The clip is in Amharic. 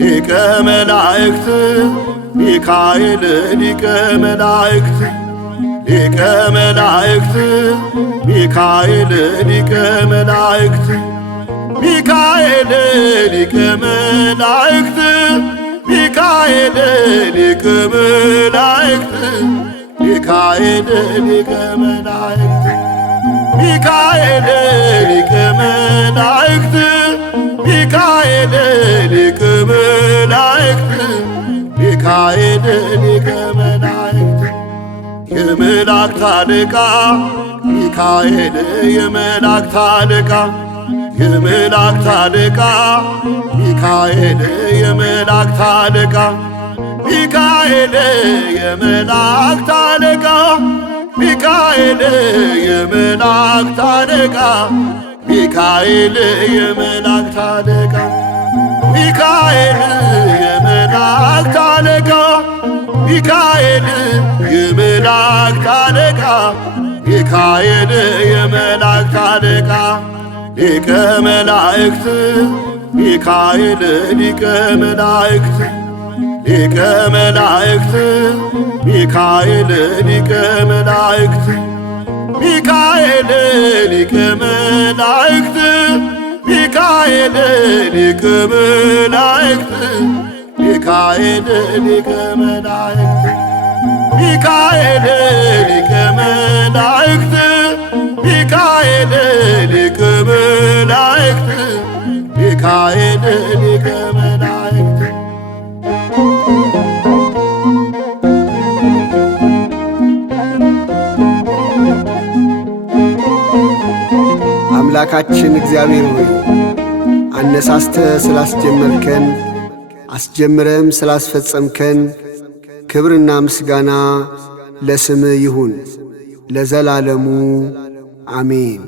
ሊቀ መላእክት ሚካኤል ሊቀ መላእክት ሊቀ መላእክት ሚካኤል ሊቀ መላእክት ሚካኤል ሊቀ መላእክት ሚካኤል ሊቀ መላእክት ሚካኤል ሊቀ መላእክት ሚካኤል ሊቀ መላእክት ሚካኤል ሊቀ መላእክት ሚካኤል ሊቀ መላእክት የመላእክት አለቃ ሚካኤል የመላእክት አለቃ የመላእክት አለቃ ሚካኤል የመላእክት አለቃ ሚካኤል የመላእክት አለቃ ሚካኤል የመላእክት አለቃ ሚካኤል የመላእክት አለቃ ሚካኤል የመላእክት አለቃ ሚካኤል የመላእክት አለቃ ሚካኤል የመላእክት አለቃ ሊቀ መላእክት ሚካኤል ሊቀ መላእክት ሊቀ መላእክት ሚካኤል ሊቀ መላእክት ሚካኤል ሊቀ መላእክት ሚካኤል ሊቀ መላእክት ሚካኤል ሊቀ መላእክት ሚካኤል ሊቀ መላእክት ሚካኤል ሊቀ መላእክት ሚካኤል ሊቀ መላእክት አምላካችን እግዚአብሔር ሆይ አነሳስተ ስላስጀመርከን አስጀምረም ስላስፈጸምከን ክብርና ምስጋና ለስምህ ይሁን ለዘላለሙ አሜን።